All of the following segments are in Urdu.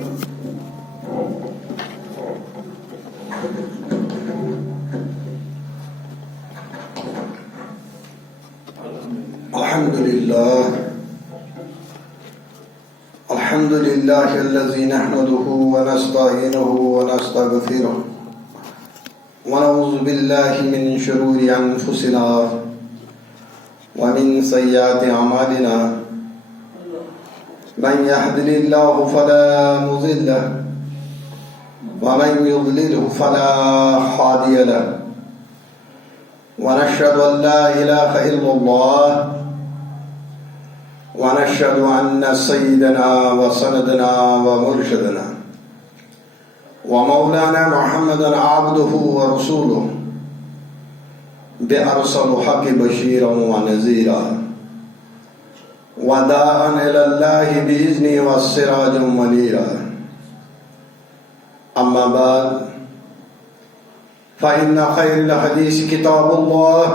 الحمد لله الذي نحمده ونستعينه ونستغفره ونعوذ بالله من شرور أنفسنا ومن سيئات أعمالنا من يهده الله فلا مضل له ومن يضلله فلا هادي له ونشهد أن لا إله إلا الله ونشهد أن سيدنا وسندنا ومرشدنا ومولانا محمدا عبده ورسوله بأرسل حق بشيرا ونذيرا وداعا إلى الله بإذنه والسراجا منيرا. أما بعد فإن خير الحديث كتاب الله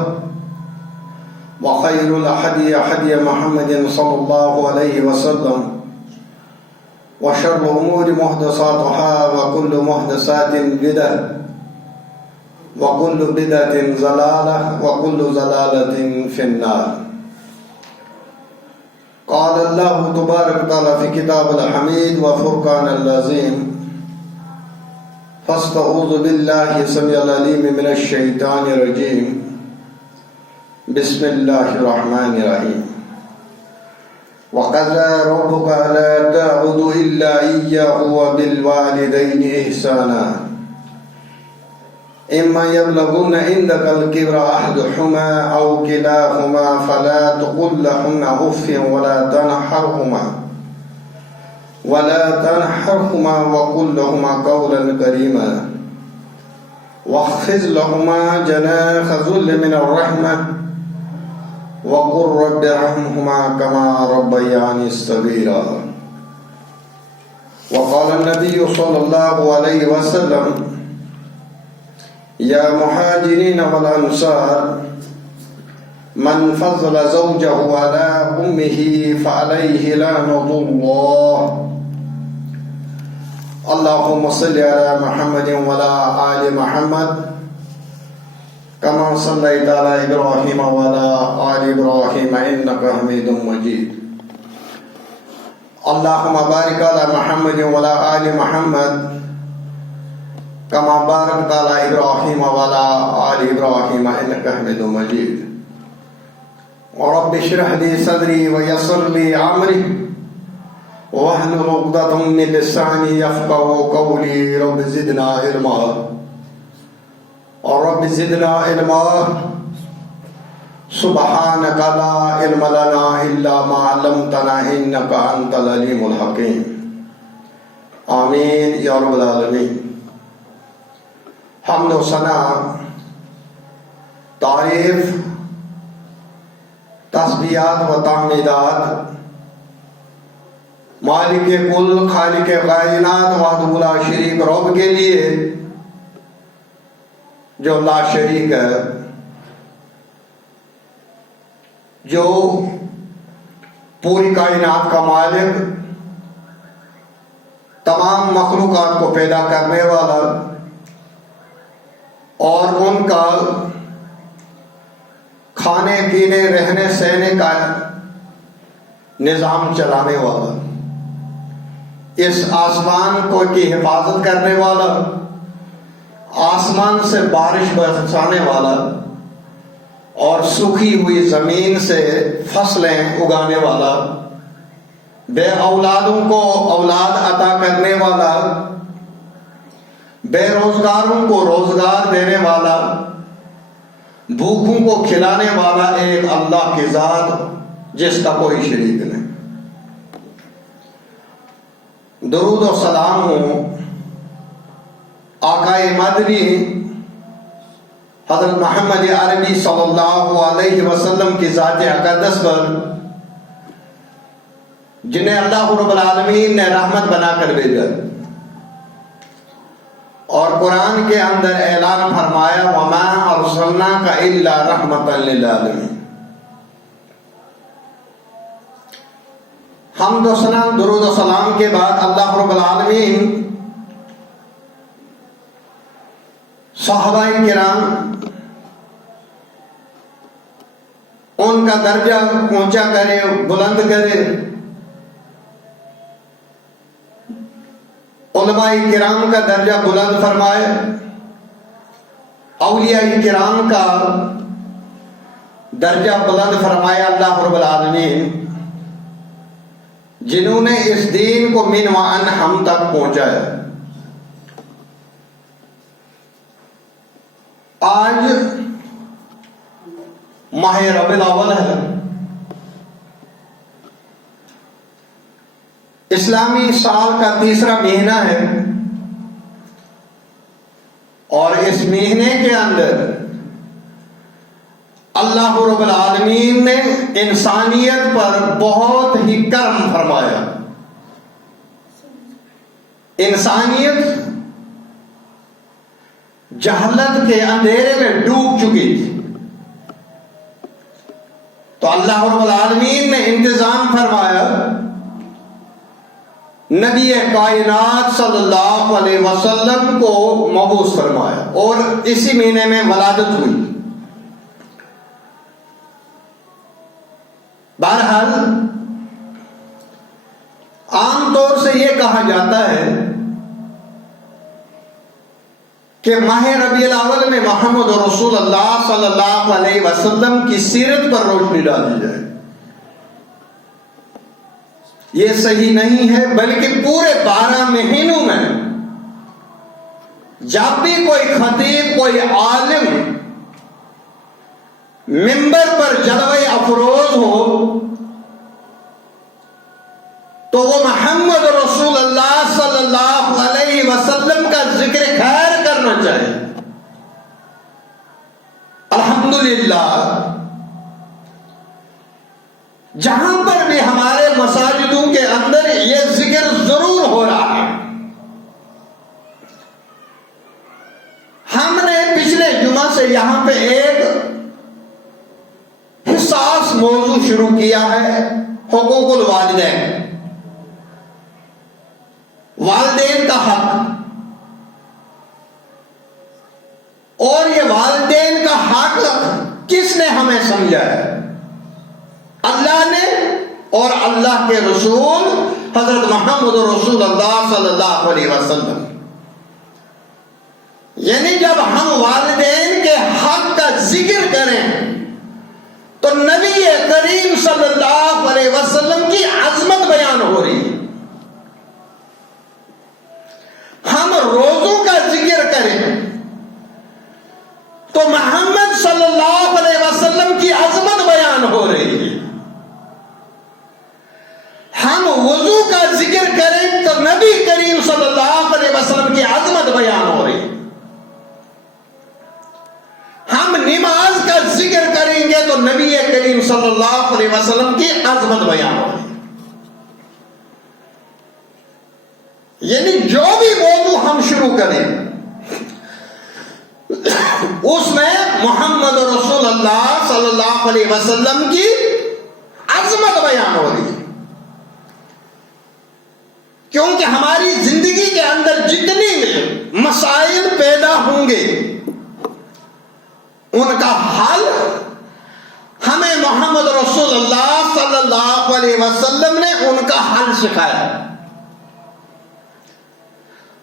وخير الهدي هدي محمد صلى الله عليه وسلم وشر الأمور محدثاتها وكل محدثات بدعة وكل بدعة ضلالة وكل ضلالة في النار. قال الله تبارك وتعالى في كتاب الحميد وفرقان العظيم فاستعوذ بالله السميع العليم من الشيطان الرجيم. بسم الله الرحمن الرحيم. وقضى ربك ألا تعبدوا إلا إياه وبالوالدين إحسانا إما يبلغن عندك الكبر أحدهما أو كلاهما فلا تقل لهما أف ولا تنحرهما وقل لهما قولا كريما واخفض لهما جناح الذل من الرحمة وقل رب ارحمهما كما ربياني صغيرا. وقال النبي صلى الله عليه وسلم يا مهاجرين والأنصار من فضل زوجه على أمه فعليه لعنة الله. اللهم صل على محمد وعلى آل محمد كما صليت على إبراهيم وعلى آل إبراهيم إنك حميد مجيد. اللهم بارك على محمد وعلى آل محمد كما باركت على إبراهيم وعلى آل إبراهيم إنك حميد مجيد. ورب اشرح لي صدري ويسر لي أمري واحلل عقدة من لساني يفقهوا قولي. رب زدنا علما رب زدنا علما سبحانك لا علم لنا إلا ما علمتنا إنك أنت العليم الحكيم. آمین یا رب العالمین. حمد و ثنا، تعریف، تسبیحات و تحمیدات مالک کل خالق کائنات وحدہ لا شریک رب کے لیے جو لا شریک ہے، جو پوری کائنات کا مالک، تمام مخلوقات کو پیدا کرنے والا اور ان کا کھانے پینے رہنے سہنے کا نظام چلانے والا، اس آسمان کو کی حفاظت کرنے والا، آسمان سے بارش برسانے والا اور سوکھی ہوئی زمین سے فصلیں اگانے والا، بے اولادوں کو اولاد عطا کرنے والا، بے روزگاروں کو روزگار دینے والا، بھوکوں کو کھلانے والا ایک اللہ کی ذات جس کا کوئی شریک نہیں. درود و سلام ہوں آقا مدنی حضرت محمد عربی صلی اللہ علیہ وسلم کی ذات اقدس پر، جنہیں اللہ رب العالمین نے رحمت بنا کر بھیجا اور قرآن کے اندر اعلان فرمایا وَمَا أَرْسَلْنَاكَ إِلَّا رَحْمَةً لِلْعَالَمِينَ. حمد و ثنا درود و سلام کے بعد اللہ رب العالمین صحابہ کرام ان کا درجہ اونچا کرے، بلند کرے، علماء کرام کا درجہ بلند فرمائے، اولیاء کرام کا درجہ بلند فرمائے اللہ رب العالمین، جنہوں نے اس دین کو من و ان ہم تک پہنچایا۔ آج ماہ ربیع الاول ہے، اسلامی سال کا تیسرا مہینہ ہے، اور اس مہینے کے اندر اللہ رب العالمین نے انسانیت پر بہت ہی کرم فرمایا۔ انسانیت جہالت کے اندھیرے میں ڈوب چکی تھی، تو اللہ رب العالمین نے انتظام فرمایا، نبی کائنات صلی اللہ علیہ وسلم کو مبعوث فرمایا، اور اسی مہینے میں ولادت ہوئی۔ بہرحال عام طور سے یہ کہا جاتا ہے کہ ماہ ربیع الاول میں محمد رسول اللہ صلی اللہ علیہ وسلم کی سیرت پر روشنی ڈالی جائے۔ یہ صحیح نہیں ہے، بلکہ پورے 12 مہینوں میں جب بھی کوئی خطیب، کوئی عالم منبر پر جلوہ افروز ہو تو وہ محمد رسول اللہ صلی اللہ علیہ وسلم کا ذکر خیر کرنا چاہیے۔ الحمدللہ جہاں پر بھی ہمارے مساجدوں کے اندر یہ ذکر ضرور ہو رہا ہے۔ ہم نے پچھلے جمعہ سے یہاں پہ ایک حساس موضوع شروع کیا ہے، حقوق الوالدین، والدین کا حق۔ اور یہ والدین کا حق کس نے ہمیں سمجھایا؟ اللہ نے اور اللہ کے رسول حضرت محمد رسول اللہ صلی اللہ علیہ وسلم۔ یعنی جب ہم والدین کے حق کا ذکر کریں تو نبی کریم صلی اللہ علیہ وسلم کی عظمت بیان ہو رہی ہے۔ ہم روزوں کا ذکر کریں تو محمد صلی اللہ علیہ وسلم کی عظمت بیان ہو رہی ہے۔ ہم وضو کا ذکر کریں تو نبی کریم صلی اللہ علیہ وسلم کی عظمت بیان ہو رہی ہے۔ ہم نماز کا ذکر کریں گے تو نبی کریم صلی اللہ علیہ وسلم کی عظمت بیان ہو رہی ہے۔ یعنی جو بھی موضوع ہم شروع کریں اس میں محمد رسول اللہ صلی اللہ علیہ وسلم کی عظمت بیان ہو رہی ہے، کیونکہ ہماری زندگی کے اندر جتنی مسائل پیدا ہوں گے ان کا حل ہمیں محمد رسول اللہ صلی اللہ علیہ وسلم نے ان کا حل سکھایا۔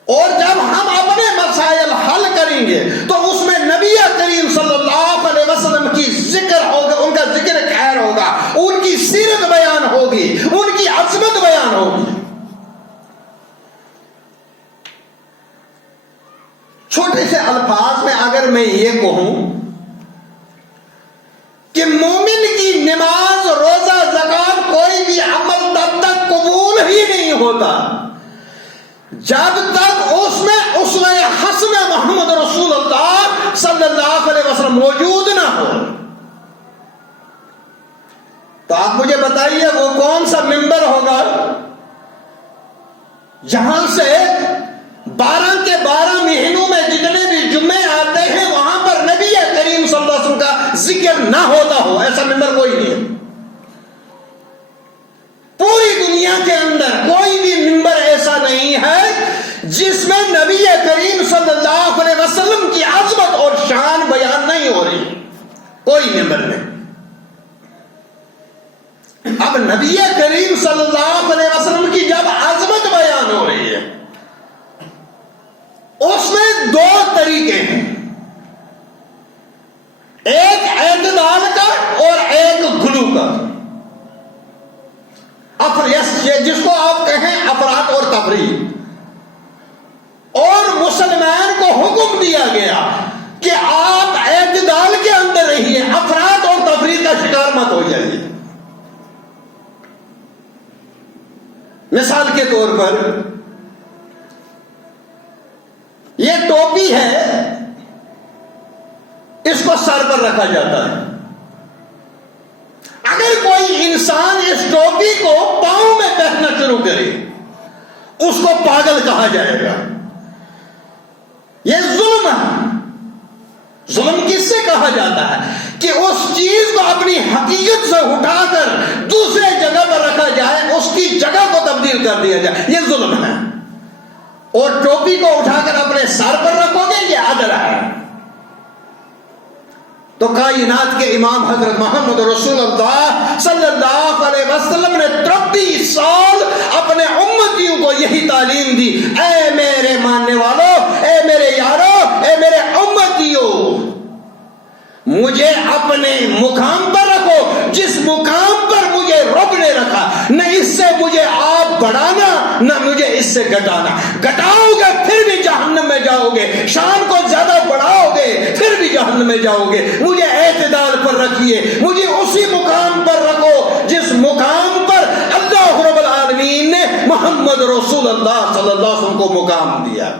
اور جب ہم اپنے مسائل حل کریں گے تو اس میں نبی کریم صلی اللہ علیہ وسلم کی ذکر ہوگا، ان کا ذکر خیر ہوگا، ان کی سیرت بیان ہوگی، ان کی عظمت بیان ہوگی۔ چھوٹے سے الفاظ میں اگر میں یہ کہوں کہ مومن کی نماز، روزہ، زکات، کوئی بھی عمل تب تک قبول ہی نہیں ہوتا جب تک اس میں اسوہ حسنہ محمد رسول اللہ صلی اللہ علیہ وسلم موجود نہ ہو۔ تو آپ مجھے بتائیے وہ کون سا منبر ہوگا جہاں سے 12 کے 12 مہینوں میں جتنے بھی جمعے آتے ہیں وہاں پر نبی کریم صلی اللہ علیہ وسلم کا ذکر نہ ہوتا ہو؟ ایسا منبر کوئی نہیں ہے۔ پوری دنیا جس میں نبی کریم صلی اللہ علیہ وسلم کی عظمت اور شان بیان نہیں ہو رہی، کوئی ممبر میں۔ اب نبی کریم صلی اللہ علیہ وسلم کی جب عظمت بیان ہو رہی ہے، اس میں دو طریقے ہیں، ایک اعتدال کا اور ایک غلو کا۔ جس کو آپ کہیں افراط اور تفریط، اور مسلمان کو حکم دیا گیا کہ آپ اعتدال کے اندر رہیے، افراط اور تفریط کا شکار مت ہو جائیے۔ مثال کے طور پر یہ ٹوپی ہے، اس کو سر پر رکھا جاتا ہے۔ اگر کوئی انسان اس ٹوپی کو پاؤں میں پہننا شروع کرے، اس کو پاگل کہا جائے گا۔ یہ ظلم ہے۔ ظلم کس سے کہا جاتا ہے؟ کہ اس چیز کو اپنی حقیقت سے اٹھا کر دوسرے جگہ پر رکھا جائے، اس کی جگہ کو تبدیل کر دیا جائے، یہ ظلم ہے۔ اور ٹوپی کو اٹھا کر اپنے سر پر رکھو گے، یہ عدل ہے۔ تو کائنات کے امام حضرت محمد رسول اللہ صلی اللہ علیہ وسلم نے 33 سال اپنے امتیوں کو یہی تعلیم دی، اے میرے ماننے والوں، اے میرے یاروں، اے میرے امتیوں، مجھے اپنے مقام پر رکھو جس مقام پر مجھے رب نے رکھا، نہ اس سے مجھے آپ بڑھانا نہ مجھے اس سے گھٹانا۔ گھٹاؤ گے پھر بھی جہنم میں جاؤ گے، شان کو زیادہ بڑھاؤ گے پھر بھی جہنم میں جاؤ گے۔ مجھے اعتدال پر رکھیے، مجھے اسی مقام پر رکھو جس مقام پر اللہ رب العالمین نے محمد رسول اللہ صلی اللہ علیہ وسلم کو مقام دیا۔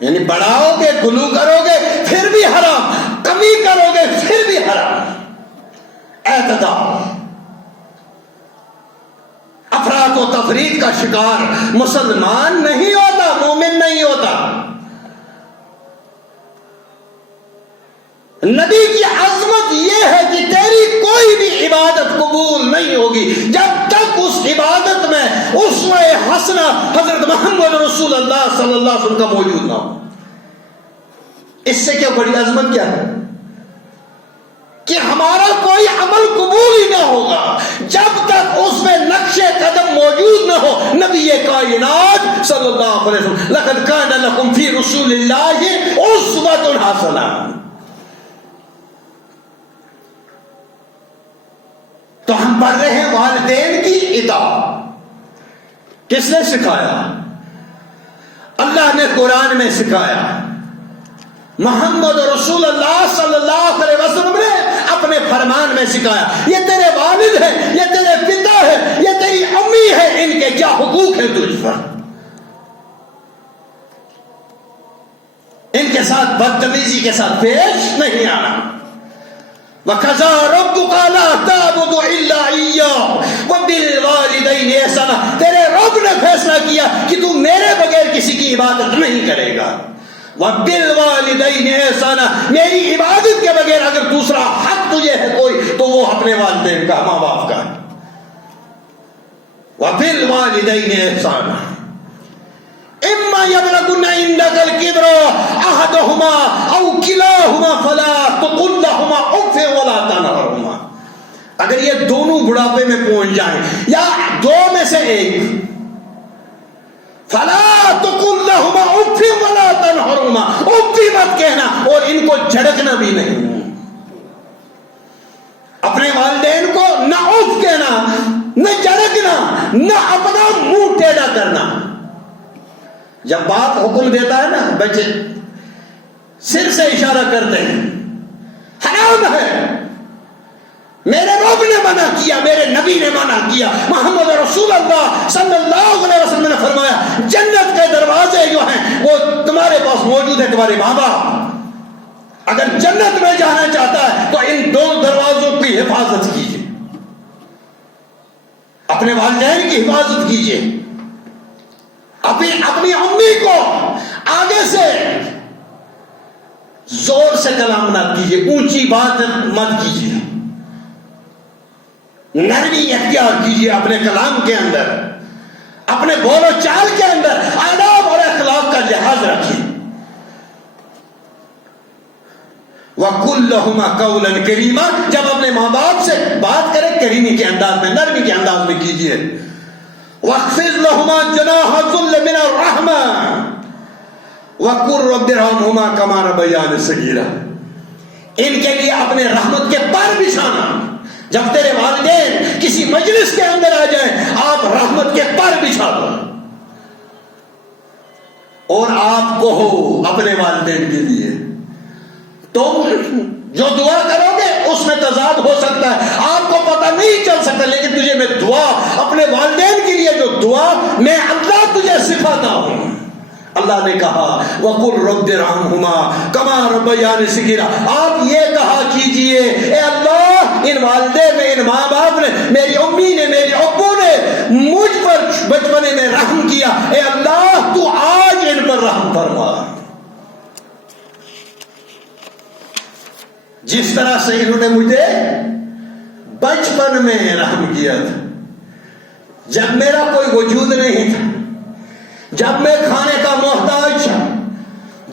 یعنی بڑھاؤ گے، غلو کرو گے پھر بھی حرام، کمی کرو گے پھر بھی حرام۔ اعتدال۔ افراط و تفریط کا شکار مسلمان نہیں ہوتا، مومن نہیں ہوتا۔ نبی کی عظمت یہ ہے کہ تیری کوئی بھی عبادت قبول نہیں ہوگی جب تک اس عبادت میں اسوہ حسنہ حضرت محمد رسول اللہ صلی اللہ علیہ وسلم کا موجود نہ ہو۔ اس سے کیا بڑی عظمت کیا ہے کہ ہمارا کوئی عمل قبول ہی نہ ہوگا جب تک اس میں نقش قدم موجود نہ ہو نبی کائنات صلی اللہ علیہ وسلم۔ لقد کان لکم فی رسول اللہ اسوۃ حسنہ۔ تو ہم پڑھ رہے ہیں والدین کی اطاعت۔ کس نے سکھایا؟ اللہ نے قرآن میں سکھایا، محمد رسول اللہ صلی اللہ علیہ وسلم نے اپنے فرمان میں سکھایا۔ یہ تیرے والد ہیں، یہ تیرے پتا ہے، یہ تیری امی ہے، ان کے کیا حقوق ہیں تجھ پر۔ ان کے ساتھ بدتمیزی کے ساتھ پیش نہیں آنا۔ وَقَضَىٰ رَبُّكَ لَا تَعْبُدُ إِلَّا إِيَّاهُ وَبِالْوَالِدَيْنِ إِحْسَانًا۔ تیرے رب نے فیصلہ کیا کہ تو میرے بغیر کسی کی عبادت نہیں کرے گا۔ وَبِالْوَالِدَيْنِ إِحْسَانًا، میری عبادت کے بغیر اگر دوسرا حق تجھے ہے کوئی تو وہ اپنے والدین کا، ماں باپ کا ہے۔ وَبِالْوَالِدَيْنِ إِحْسَانًا اِمَّا يَبْلُغَنَّ عِندَكَ الْكِبَرَ أَحَدُهُمَا أَوْ كِلَاهُمَا فَلَا تَقُل لَّهُمَا أُفٍّ وَلَا تَنْهَرْهُمَا۔ اگر یہ دونوں بڑھاپے میں پہنچ جائیں یا دو میں سے ایک، فَلَا تَقُل لَّهُمَا أُفٍّ وَلَا تَنْهَرْهُمَا، اف بھی مت کہنا اور ان کو جھڑکنا بھی نہیں۔ اپنے والدین کو نہ اف کہنا، نہ جھڑکنا، نہ اپنا منہ ٹیڑھا کرنا۔ جب باپ حکم دیتا ہے نا، بچے سر سے اشارہ کرتے ہیں، حرام ہے، میرے رب نے منع کیا، میرے نبی نے منع کیا۔ محمد رسول اللہ صلی اللہ علیہ وسلم نے فرمایا جنت کے دروازے جو ہیں وہ تمہارے پاس موجود ہیں، تمہارے ماں باپ۔ اگر جنت میں جانا چاہتا ہے تو ان دونوں دروازوں کی حفاظت کیجیے، اپنے والدین کی حفاظت کیجیے، اپنی امی کو آگے سے زور سے کلام نہ کیجیے، اونچی بات مت کیجیے، نرمی اختیار کیجیے اپنے کلام کے اندر، اپنے بول و چال وَقُلْ لَهُمَا قَوْلًا كَرِيمًا، جب اپنے ماں باپ سے بات کرے کریمی کے انداز میں، نرمی کے انداز میں کیجئے. وَاخْفِضْ لَهُمَا جَنَاحَ الذُّلِّ مِنَ الرَّحْمَةِ وَقُلْ رَبِّ ارْحَمْهُمَا كَمَا رَبَّيَانِي صَغِيرًا. ان کے لیے اپنے رحمت کے پر بچھانا. جب تیرے والدین کسی مجلس کے اندر آ جائیں، آپ رحمت کے پر بچھا دو اور آپ کہو اپنے والدین کے لیے. تم جو دعا کرو گے اس میں تضاد ہو سکتا ہے، آپ کو پتہ نہیں چل سکتا، لیکن تجھے میں دعا اپنے والدین کے لیے جو دعا میں اللہ تجھے سکھاتا ہوں. اللہ نے کہا وَقُلْ رَبِّ ارْحَمْهُمَا كَمَا رَبَّيَانِي صَغِيرًا. آپ یہ کہا کیجئے اے اللہ ان والدین نے، ان ماں باپ نے، میری امی نے، میری ابو نے مجھ پر بچپنے میں رحم کیا، اے اللہ تو آج ان پر رحم فرما. جس طرح سے انہوں نے مجھے بچپن میں رحم کیا تھا، جب میرا کوئی وجود نہیں تھا، جب میں کھانے کا محتاج تھا،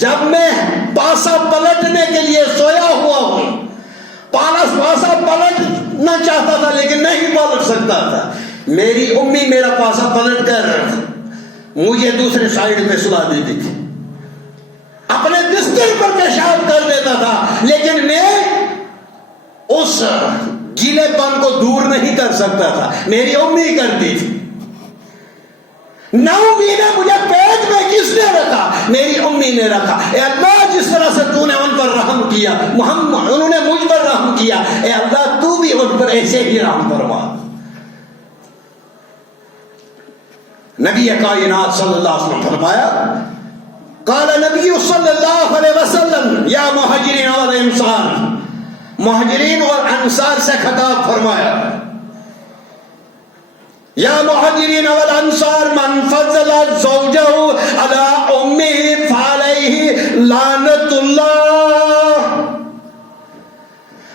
جب میں پاسا پلٹنے کے لیے سویا ہوا ہوں، پاسا پلٹنا چاہتا تھا لیکن نہیں پلٹ سکتا تھا، میری امی میرا پاسا پلٹ کر مجھے دوسرے سائیڈ پہ سلا دیتی تھی، اپنے بستر پر پیشاب کر دیتا تھا، لیکن میں اس گیلے پن کو دور نہیں کر سکتا تھا، میری امی کرتی تھی. 9 مہینے مجھے پیٹ میں کس نے رکھا؟ میری امی نے رکھا. اے اللہ جس طرح سے تو نے ان پر رحم کیا، انہوں نے مجھ پر رحم کیا، اے اللہ تو بھی ان پر ایسے ہی رحم فرما. نبی کائنات صلی اللہ علیہ وسلم فرمایا قال نبی صلی اللہ علیہ وسلم یا مہاجرین والانصار، مہاجرین اور انصار سے خطاب فرمایا یا مہاجرین والانصار من فضل زوجہ علی امہ فعلیہ لعنت اللہ.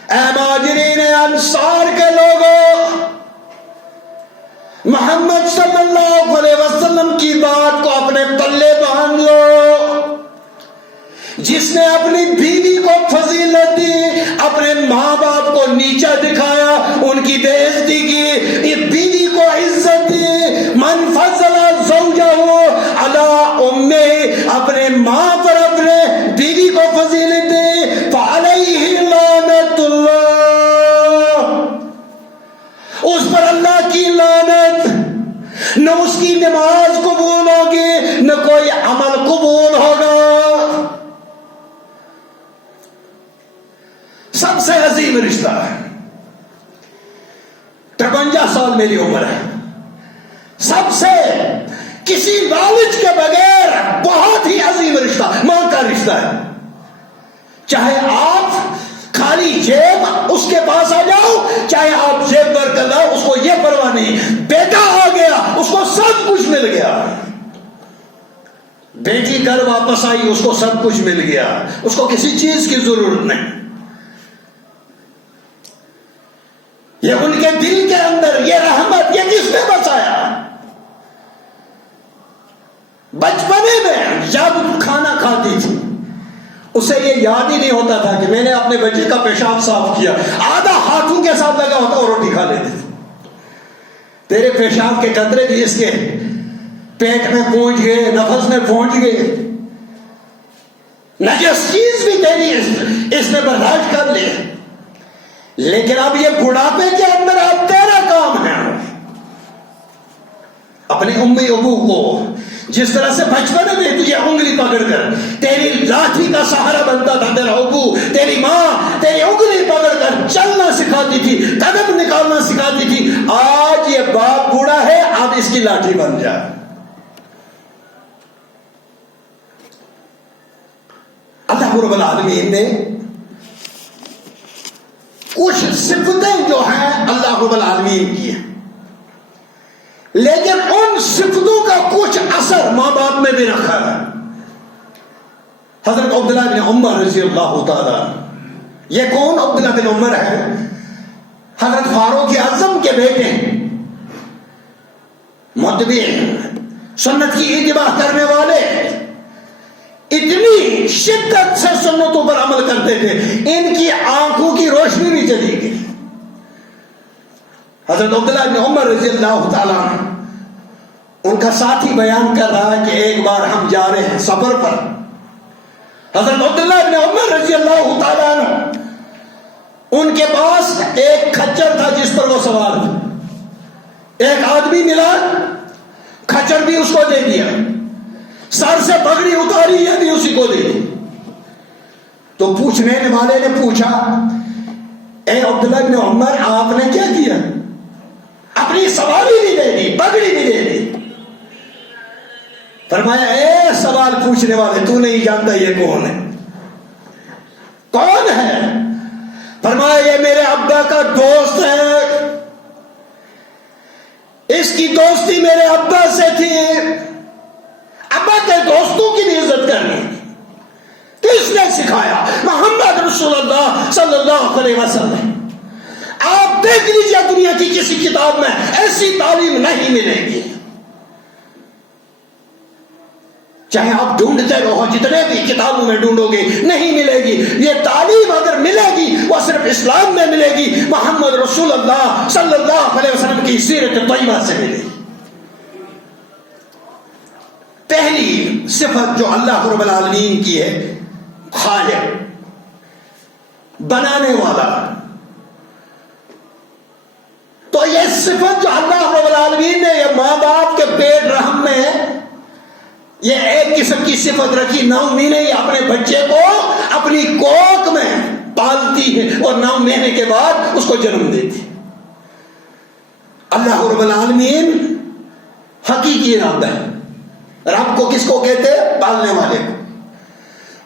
اے مہاجرین انصار کے لوگوں، محمد صلی اللہ علیہ وسلم کی بات کو اپنے پلے باندھ لو. جس نے اپنی بیوی کو فضیلت دی، اپنے ماں باپ کو نیچا دکھایا، ان کی بے عزتی کی، بیوی کو عزت دی. من فضل زوجہ علی امہ، اپنے ماں پر اپنے بیوی کو فضیلت دی، فعلیہ لعنت اللہ، اس پر اللہ کی لعنت. نہ اس کی نماز قبول ہوگی، نہ کوئی عمل قبول ہوگا. سب سے عظیم رشتہ ہے. 53 سال میری عمر ہے. سب سے کسی لالچ کے بغیر بہت ہی عظیم رشتہ ماں کا رشتہ ہے. چاہے آپ خالی جیب اس کے پاس آ جاؤ، چاہے آپ جیب بھر کر لاؤ، اس کو یہ پرواہ نہیں. بیٹا آ گیا، اس کو سب کچھ مل گیا. بیٹی گھر واپس آئی، اس کو سب کچھ مل گیا، اس کو کسی چیز کی ضرورت نہیں. یہ ان کے دل کے اندر یہ رحمت، یہ کس نے بسایا؟ بچپنے میں جب کھانا کھاتی تھی اسے یہ یاد ہی نہیں ہوتا تھا کہ میں نے اپنے بچے کا پیشاب صاف کیا، آدھا ہاتھوں کے ساتھ لگا ہوتا اور روٹی کھا لیتی تھی. تیرے پیشاب کے قطرے بھی اس کے پیٹ میں پہنچ گئے، نفس میں پہنچ گئے، نجس چیز بھی تیری اس نے برداشت کر لی. لیکن اب یہ بڑھاپے کے اندر اب تیرا کام ہے اپنے امی ابو کو جس طرح سے بچپن میں تجھے انگلی پکڑ کر تیری لاٹھی کا سہارا بنتا تھا تیرا ابو، تیری ماں تیری انگلی پکڑ کر چلنا سکھاتی تھی، قدم نکالنا سکھاتی تھی. آج یہ باپ بوڑھا ہے، اب اس کی لاٹھی بن جا. اللہ رب العالمین نے کچھ صفتیں جو ہیں اللہ رب العالمین کی ہیں، لیکن ان صفتوں کا کچھ اثر ماں باپ میں بھی رکھا ہے. حضرت عبداللہ بن عمر رضی اللہ تعالیٰ، یہ کون عبداللہ بن عمر ہے؟ حضرت فاروق اعظم کے بیٹے، متبع سنت کی اتباع کرنے والے. اتنی اتنی شدت سے سنتوں پر عمل کرتے تھے، ان کی آنکھوں کی روشنی بھی چلی گئی۔ حضرت عبداللہ بن عمر رضی اللہ تعالیٰ عنہ، ان کا ساتھی بیان کر رہا ہے کہ ایک بار ہم جا رہے ہیں سفر پر، حضرت عبداللہ بن عمر رضی اللہ تعالیٰ عنہ ان کے پاس ایک کھچر تھا جس پر وہ سوار تھے۔ ایک آدمی ملا، کھچر بھی اس کو دے دیا، سر سے پگڑی اتاری یہ بھی اسی کو دے دی۔ تو پوچھنے والے نے پوچھا، اے عبداللہ بن عمر آپ نے کیا کیا؟ اپنی سواری بھی دے دی، پگڑی بھی دے دی۔ فرمایا اے سوال پوچھنے والے، تو نہیں جانتا یہ کون ہے؟ کون ہے؟ فرمایا یہ میرے ابا کا دوست ہے، اس کی دوستی میرے ابا سے تھی۔ ابا کے دوستوں کی بھی عزت کرنی کس نے سکھایا؟ محمد رسول اللہ صلی اللہ علیہ وسلم۔ آپ دیکھ لیجیے دنیا کی کسی کتاب میں ایسی تعلیم نہیں ملے گی، چاہے آپ ڈھونڈتے رہو جتنے بھی کتابوں میں ڈھونڈو گے نہیں ملے گی۔ یہ تعلیم اگر ملے گی وہ صرف اسلام میں ملے گی، محمد رسول اللہ صلی اللہ علیہ وسلم کی سیرت طیبہ سے ملے گی۔ پہلی صفت جو اللہ رب العالمین کی ہے، خالق، بنانے والا۔ تو یہ صفت جو اللہ رب العالمین نے یہ ماں باپ کے پیٹ رحم میں یہ ایک قسم کی صفت رکھی، 9 مہینے ہی اپنے بچے کو اپنی کوکھ میں پالتی ہے اور 9 مہینے کے بعد اس کو جنم دیتی۔ اللہ رب العالمین حقیقی رب ہے۔ رب کو کس کو کہتے ہیں؟ پالنے والے کو۔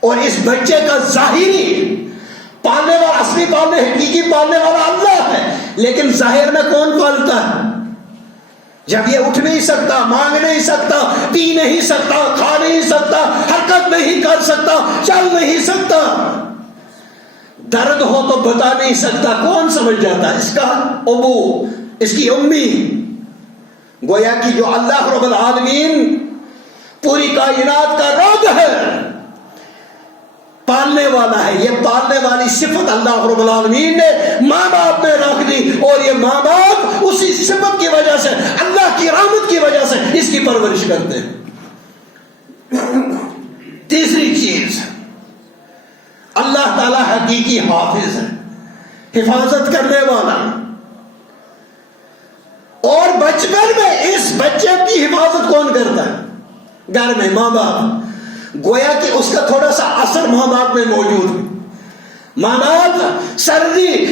اور اس بچے کا ظاہری پالنے والا، اصلی پالنے، حقیقی پالنے والا اللہ ہے، لیکن ظاہر میں کون پالتا ہے؟ جب یہ اٹھ نہیں سکتا، مانگ نہیں سکتا، پی نہیں سکتا، کھا نہیں سکتا، حرکت نہیں کر سکتا، چل نہیں سکتا، درد ہو تو بتا نہیں سکتا، کون سمجھ جاتا؟ اس کا ابو، اس کی امی۔ گویا کہ جو اللہ رب العالمین پوری کائنات کا رب ہے، پالنے والا ہے، یہ پالنے والی صفت اللہ رب العالمین نے ماں باپ میں رکھ دی، اور یہ ماں باپ اسی صفت کی وجہ سے، اللہ کی رحمت کی وجہ سے اس کی پرورش کرتے ہیں۔ تیسری چیز، اللہ تعالی حقیقی حافظ ہے، حفاظت کرنے والا، اور بچپن میں اس بچے کی حفاظت کون کرتا ہے؟ گھر میں ماں باپ۔ گویا کہ اس کا تھوڑا سا اثر ماں باپ میں موجود ہے۔ ماں باپ سردی